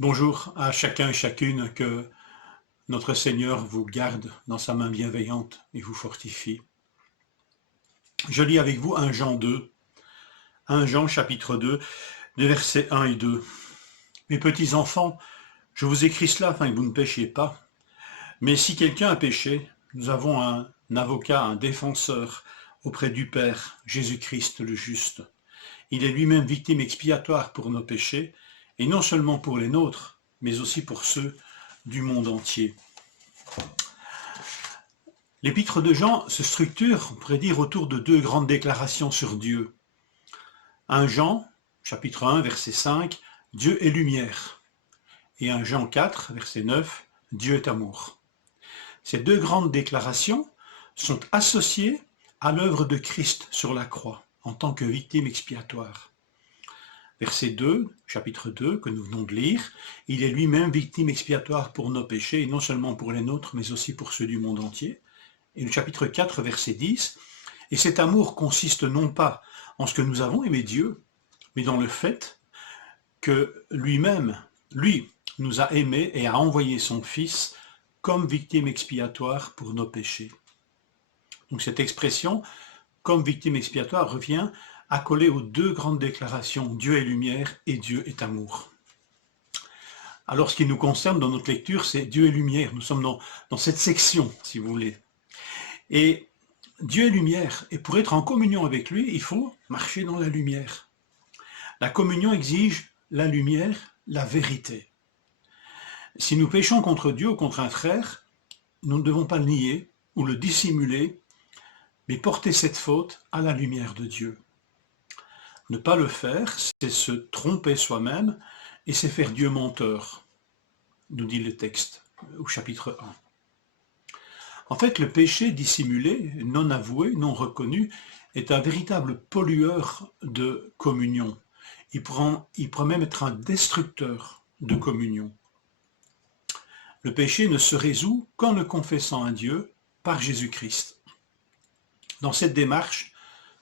Bonjour à chacun et chacune, que notre Seigneur vous garde dans sa main bienveillante et vous fortifie. Je lis avec vous 1 Jean 2, 1 Jean chapitre 2, les versets 1 et 2. Mes petits enfants, je vous écris cela afin que vous ne péchiez pas. Mais si quelqu'un a péché, nous avons un avocat, un défenseur auprès du Père, Jésus-Christ le juste. Il est lui-même victime expiatoire pour nos péchés, et non seulement pour les nôtres, mais aussi pour ceux du monde entier. L'épître de Jean se structure, on pourrait dire, autour de deux grandes déclarations sur Dieu. 1 Jean, chapitre 1, verset 5, Dieu est lumière. Et 1 Jean 4, verset 9, Dieu est amour. Ces deux grandes déclarations sont associées à l'œuvre de Christ sur la croix, en tant que victime expiatoire. Verset 2, chapitre 2, que nous venons de lire, il est lui-même victime expiatoire pour nos péchés, et non seulement pour les nôtres, mais aussi pour ceux du monde entier. Et le chapitre 4, verset 10, et cet amour consiste non pas en ce que nous avons aimé Dieu, mais dans le fait que lui-même, lui, nous a aimés et a envoyé son Fils comme victime expiatoire pour nos péchés. Donc cette expression, comme victime expiatoire, revient accolé aux deux grandes déclarations, Dieu est lumière et Dieu est amour. Alors ce qui nous concerne dans notre lecture, c'est Dieu est lumière. Nous sommes dans cette section, si vous voulez. Et Dieu est lumière, et pour être en communion avec lui, il faut marcher dans la lumière. La communion exige la lumière, la vérité. Si nous péchons contre Dieu ou contre un frère, nous ne devons pas le nier ou le dissimuler, mais porter cette faute à la lumière de Dieu. Ne pas le faire, c'est se tromper soi-même et c'est faire Dieu menteur, nous dit le texte au chapitre 1. En fait, le péché dissimulé, non avoué, non reconnu, est un véritable pollueur de communion. Il pourrait même être un destructeur de communion. Le péché ne se résout qu'en le confessant à Dieu par Jésus-Christ. Dans cette démarche,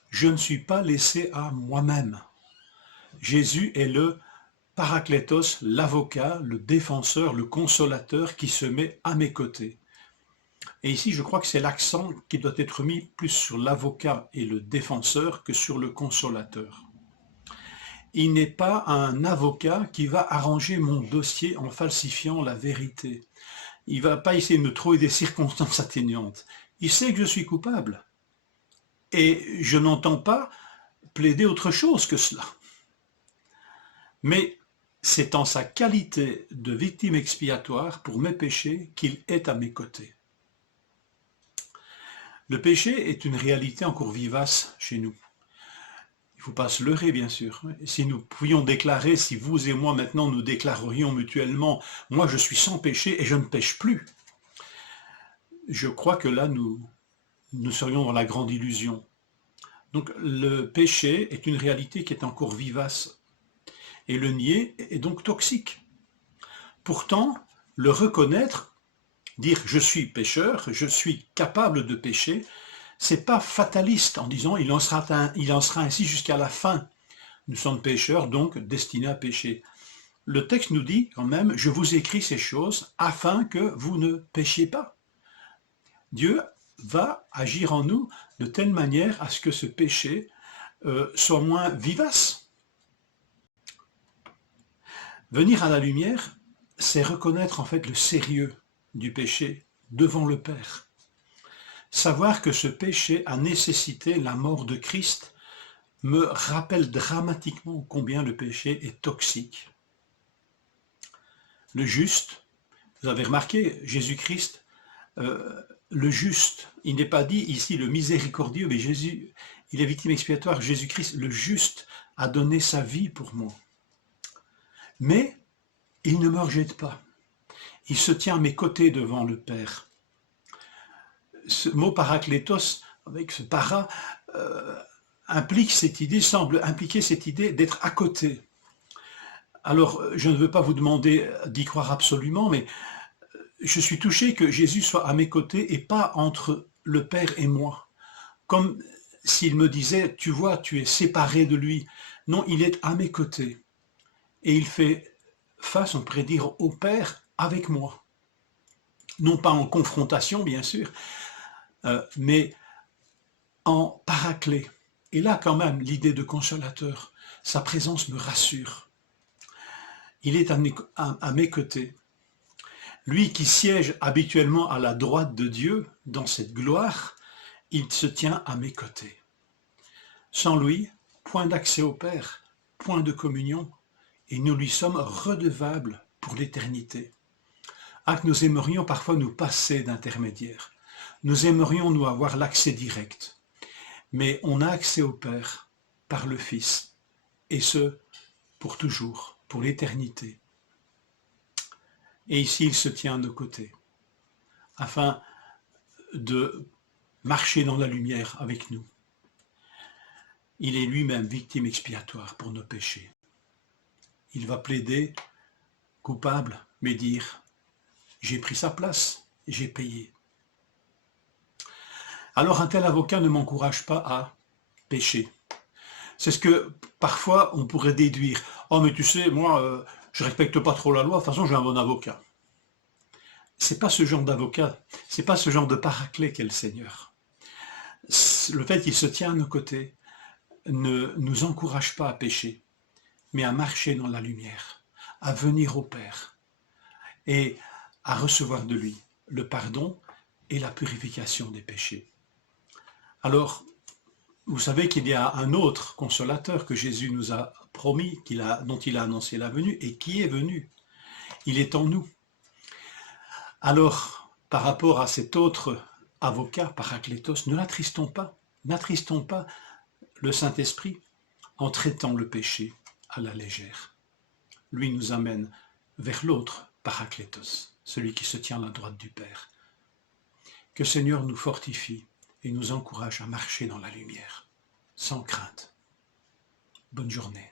je ne suis pas laissé à moi-même. Jésus est le Paraklétos, l'avocat, le défenseur, le consolateur qui se met à mes côtés. Et ici, je crois que c'est l'accent qui doit être mis plus sur l'avocat et le défenseur que sur le consolateur. Il n'est pas un avocat qui va arranger mon dossier en falsifiant la vérité. Il ne va pas essayer de me trouver des circonstances atténuantes. Il sait que je suis coupable. Et je n'entends pas plaider autre chose que cela. Mais c'est en sa qualité de victime expiatoire pour mes péchés qu'il est à mes côtés. Le péché est une réalité encore vivace chez nous. Il ne faut pas se leurrer, bien sûr. Si nous pouvions déclarer, si vous et moi maintenant nous déclarerions mutuellement « moi je suis sans péché et je ne pêche plus », je crois que là nous serions dans la grande illusion. Donc le péché est une réalité qui est encore vivace. Et le nier est donc toxique. Pourtant, le reconnaître, dire « je suis pécheur, je suis capable de pécher », c'est pas fataliste en disant « il en sera ainsi jusqu'à la fin ». Nous sommes pécheurs, donc destinés à pécher. Le texte nous dit quand même « je vous écris ces choses afin que vous ne péchiez pas ». Dieu va agir en nous de telle manière à ce que ce péché soit moins vivace. Venir à la lumière, c'est reconnaître en fait le sérieux du péché devant le Père. Savoir que ce péché a nécessité la mort de Christ me rappelle dramatiquement combien le péché est toxique. Le juste, vous avez remarqué, Jésus-Christ, le juste, il n'est pas dit ici le miséricordieux, mais Jésus, il est victime expiatoire, Jésus-Christ, le juste, a donné sa vie pour moi. Mais il ne me rejette pas. Il se tient à mes côtés devant le Père. Ce mot paraklétos, avec ce para, implique cette idée, semble impliquer cette idée d'être à côté. Alors, je ne veux pas vous demander d'y croire absolument, mais je suis touché que Jésus soit à mes côtés et pas entre le Père et moi. Comme s'il me disait, tu vois, tu es séparé de lui. Non, il est à mes côtés. Et il fait face, on pourrait dire, au Père avec moi. Non pas en confrontation, bien sûr, mais en paraclet. Et là, quand même, l'idée de consolateur, sa présence me rassure. Il est à mes côtés. Lui qui siège habituellement à la droite de Dieu, dans cette gloire, il se tient à mes côtés. Sans lui, point d'accès au Père, point de communion, et nous lui sommes redevables pour l'éternité. Ah, que nous aimerions parfois nous passer d'intermédiaires. Nous aimerions nous avoir l'accès direct. Mais on a accès au Père par le Fils, et ce, pour toujours, pour l'éternité. Et ici, il se tient à nos côtés, afin de marcher dans la lumière avec nous. Il est lui-même victime expiatoire pour nos péchés. Il va plaider coupable, mais dire « j'ai pris sa place, j'ai payé ». Alors un tel avocat ne m'encourage pas à pécher. C'est ce que parfois on pourrait déduire. « Oh mais tu sais, moi, je respecte pas trop la loi, de toute façon j'ai un bon avocat ». C'est pas ce genre d'avocat, c'est pas ce genre de paraclet qu'est le Seigneur. Le fait qu'il se tient à nos côtés ne nous encourage pas à pécher, mais à marcher dans la lumière, à venir au Père et à recevoir de lui le pardon et la purification des péchés. Alors, vous savez qu'il y a un autre consolateur que Jésus nous a promis, dont il a annoncé la venue et qui est venu. Il est en nous. Alors, par rapport à cet autre avocat, Paraclétos, ne l'attristons pas. N'attristons pas le Saint-Esprit en traitant le péché à la légère. Lui nous amène vers l'autre Paraclétos, celui qui se tient à la droite du Père. Que le Seigneur nous fortifie et nous encourage à marcher dans la lumière, sans crainte. Bonne journée.